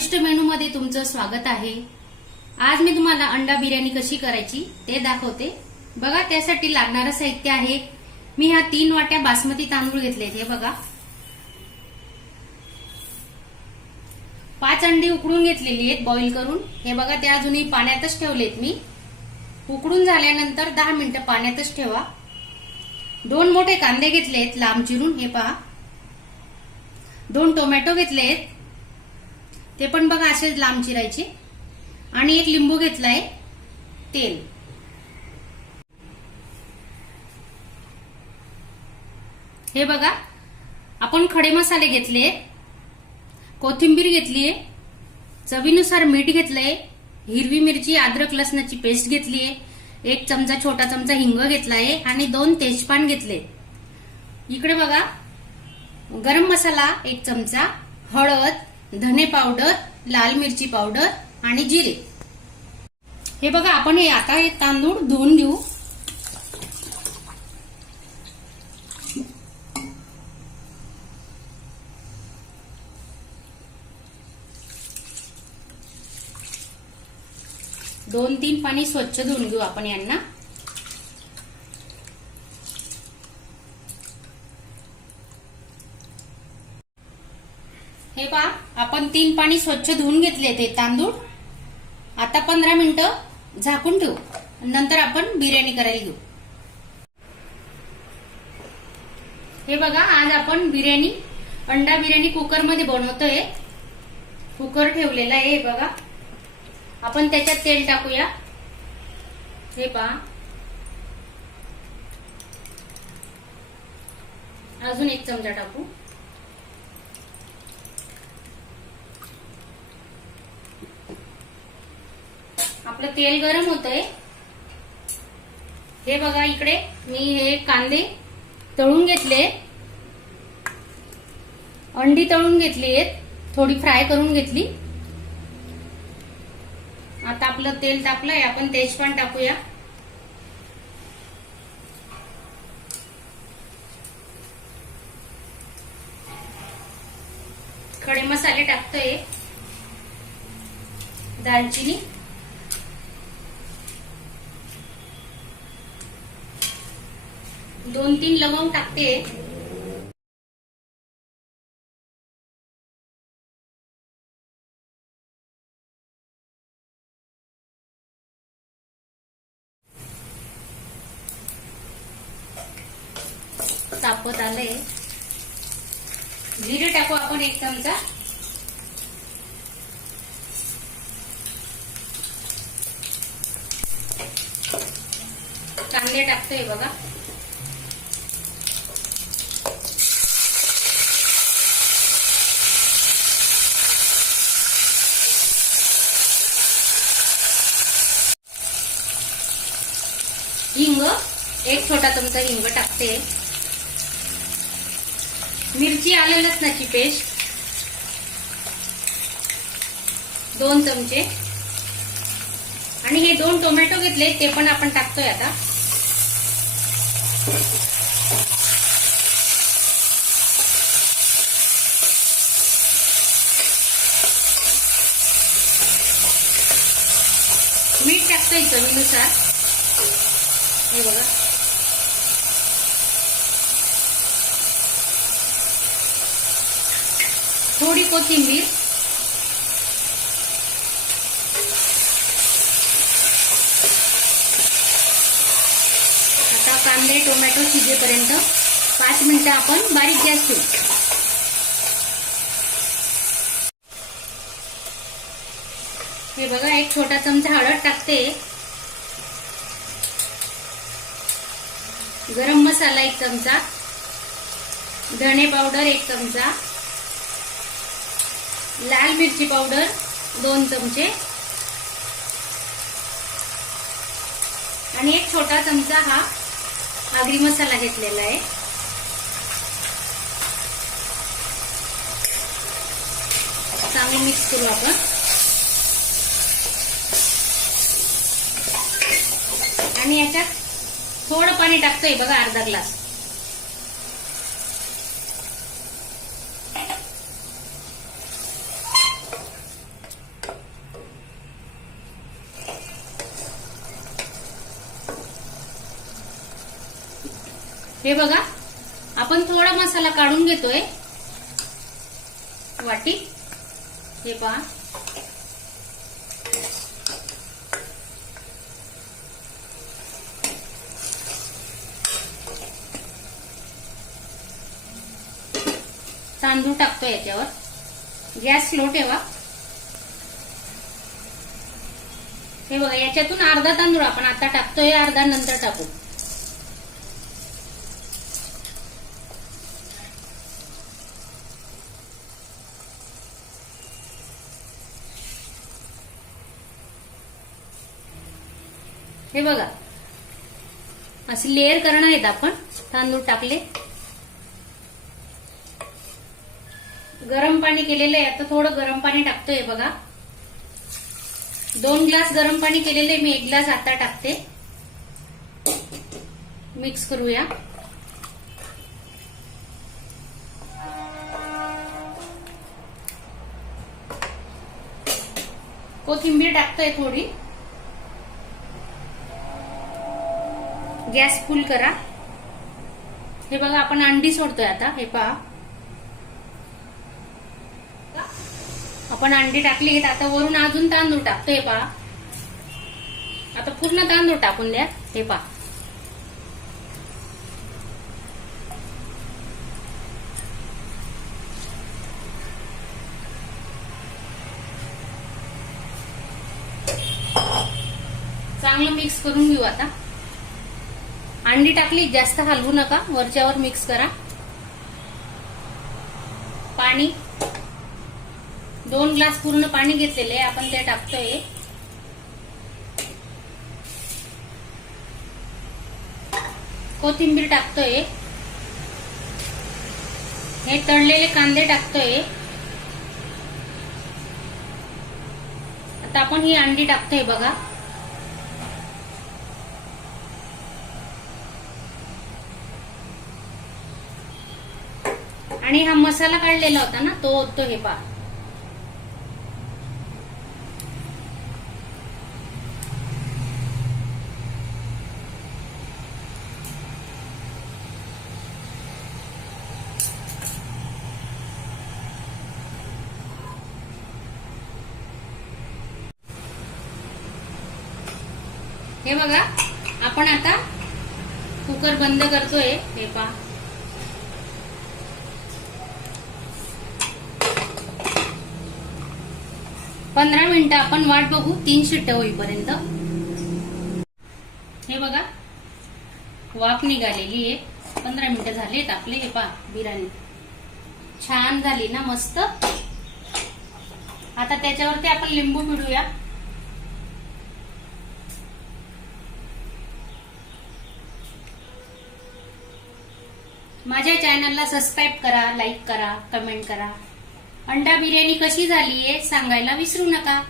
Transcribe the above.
स्वादिष्ट मेनू मध्ये तुमचं स्वागत आहे. आज मी तुम्हाला अंडा बिर्याणी कशी करायची ते दाखवते. बघा त्यासाठी लागणारं साहित्य आहे. मी ह्या तीन वाट्या बासमती तांदूळ घेतलेत हे बघा. पाच अंडी उकडून घेतलेली आहेत बॉईल करून. हे बघा ते अजूनही पाण्यातच ठेवलेत मी. उकडून झाल्यानंतर दहा मिनिटं पाण्यातच ठेवा. दोन मोठे कांदे घेतलेत लांब चिरून हे पहा. दोन टोमॅटो घेतलेत. ते पण बघा असेच लांब चिरायचे आणि एक लिंबू घेतलाय तेल. हे बघा आपण खडे मसाले घेतले कोथिंबीर घेतलीये चवीनुसार मीठ घेतलंय हिरवी मिरची अद्रक लसणाची पेस्ट घेतलीये एक चमचा छोटा चमचा हिंग घेतलाय आणि दोन तेजपान घेतले. इकडे बघा गरम मसाला एक चमचा हळद धने पावडर लाल मिरची पावडर आणि जिरे. हे बघा आपण हे आता हे तांदूळ धुवून घेऊ. दोन तीन पाणी स्वच्छ धुवून घेऊ आपण यांना. हे पहा आपण तीन पाणी स्वच्छ धुवून घेतले ते तांदूळ. आता पंधरा मिनिटं झाकून ठेवू. नंतर आपण बिर्याणी करायला घेऊ. हे बघा आज आपण बिर्याणी अंडा बिर्याणी कुकरमध्ये बनवतोय. कुकर ठेवलेला आहे हे बघा. आपण त्याच्यात तेल टाकूया. हे पहा. अजून एक चमचा टाकू. आपलं तेल गरम होतंय. हे बघा इकडे मी हे कांदे तळून घेतले अंडी तळून घेतली आहेत. थोडी फ्राय करून घेतली. आता आपलं तेल तापलंय आपण तेजपान टाकूया. खडे मसाले टाकतोय. दालचिनी. दोन तीन लवंग टाकते. तापत आलंय. जिरे टाकू आपण एक चमचा. कांदे टाकतोय बघा हिंग एक छोटा चमचा हिंग टाकते. मिरची आलं लसणाची पेस्ट. दोन चमचे. आणि हे दोन टोमॅटो घेतले ते पण आपण टाकतोय आता. मीठ टाकतोय चवीनुसार. हे बघा. थोडी कोथिंबीर. आता कांदे टोमॅटो शिजेपर्यंत पाच मिनिटं आपण बारीक गॅस ठेवू. हे बघा एक छोटा चमचा हळद टाकते. गरम मसाला एक चमचा. धणे पावडर एक चमचा. लाल मिरची पावडर दोन चमचे. आणि एक छोटा चमचा हा आगरी मसाला घेतलेला आहे. चांगली मिक्स करू आपण. आणि याच्यात थोडं पाणी टाकतोय बघा अर्धा ग्लास. हे बघा आपण थोडा मसाला काढून घेतोय. वाटी. हे पहा. तांदूळ टाकतो याच्यावर. गॅस स्लो ठेवा. हे बघा याच्यातून अर्धा तांदूळ आपण आता टाकतोय अर्धा नंतर टाकू. हे बघा. असे लेअर करणार आहेत आपण. तांदूळ टाकले. गरम पाणी केलेलं आहे. आता थोडं गरम पाणी टाकतोय बघा. दोन ग्लास गरम पाणी केलेले मी एक ग्लास आता टाकते. मिक्स करूया. कोथिंबीर टाकतोय थोडी. गॅस फुल करा. हे बघा आपण अंडी सोडतोय आता. हे पहा. आपण अंडी टाकली आता वरून अजून तांदूळ टाकतो हे पहा. आता पूर्ण तांदूळ टाकून द्या हे पहा. चांगलं मिक्स करून घेऊ आता. अंडी टाकली जास्त हलवू नका वरच्यावर मिक्स करा. पाणी. दोन ग्लास पूर्ण पाणी घेतलेले आपण ते टाकतोय. कोथिंबीर टाकतोय. हे तळलेले कांदे टाकतोय. आता आपण ही अंडी टाकतोय बघा. आणि हा मसाला काढलेला होता ना तो तो हे पा हे बघा आपण आता कुकर बंद करतोय. हे पा पंधरा मिनिटं आपण वाट बघू तीन शिट्ट्या होईपर्यंत. हे बघा वाफ निघालेली आहे. पंधरा मिनिटं झालेत आपले हे पा बिर्याणी. छान झाली ना मस्त. आता त्याच्यावरती आपण लिंबू पिळूया माझ्या चॅनलला सबस्क्राईब करा लाईक करा कमेंट करा. अंडा बिर्याणी कशी झाली आहे सांगायला विसरू नका.